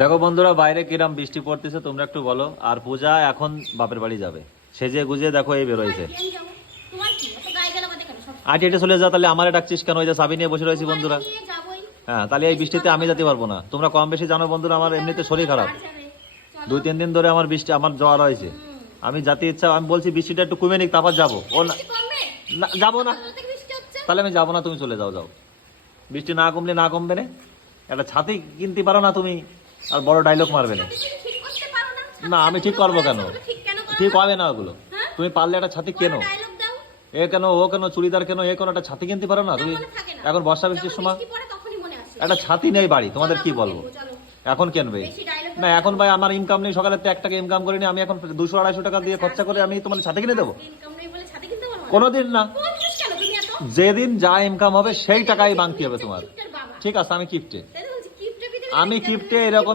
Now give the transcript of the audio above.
দেখো বন্ধুরা, বাইরে কিরম বৃষ্টি পড়তেছে তোমরা একটু বলো। আর পূজা এখন বাপের বাড়ি যাবে, সেজে গুজে দেখো এই বেরোইছে। আটি এটা চলে যাও, তাহলে আমারে ডাকছিস কেন? ওই যে চাবি নিয়ে বসে রয়েছি বন্ধুরা। হ্যাঁ, তাহলে এই বৃষ্টিতে আমি যেতে পারবো না। তোমরা কম বেশি জানো বন্ধুরা, আমার এমনিতে শরীর খারাপ। 2-3 দিন ধরে আমার বৃষ্টি, আমার জ্বর হয়েছে। আমি যেতে ইচ্ছা, আমি বলছি বৃষ্টিটা একটু কমে নিক, তারপর যাবো। ও না, যাবো না। তাহলে আমি যাবো না, তুমি চলে যাও। যাও, বৃষ্টি না কমলে না কমবে না। একটা ছাতি কিনতে পারো না তুমি, আর বড় ডায়লগ মারবে না। না, আমি ঠিক করবো কেন? ঠিক হবে না ওগুলো। তুমি পারলে একটা ছাতি কেনো। এ কেন, ও কেন, চুড়িদার কেন, এ কেন, একটা ছাতি কিনতে পারো না তুমি? এখন বর্ষা বৃষ্টির সময় একটা ছাতি নেই বাড়ি, তোমাদের কি বলবো? এখন কিনবে না? এখন ভাই আমার ইনকাম নেই, সকালে তো 1 টাকা ইনকাম করিনি আমি, এখন 200-250 টাকা দিয়ে খরচা করে আমি তোমার ছাতি কিনে দেবো? কোনোদিন না। যেদিন যা ইনকাম হবে সেই টাকাই বাংতি হবে তোমার। ঠিক আছে, আমি কিপ্টে এরকম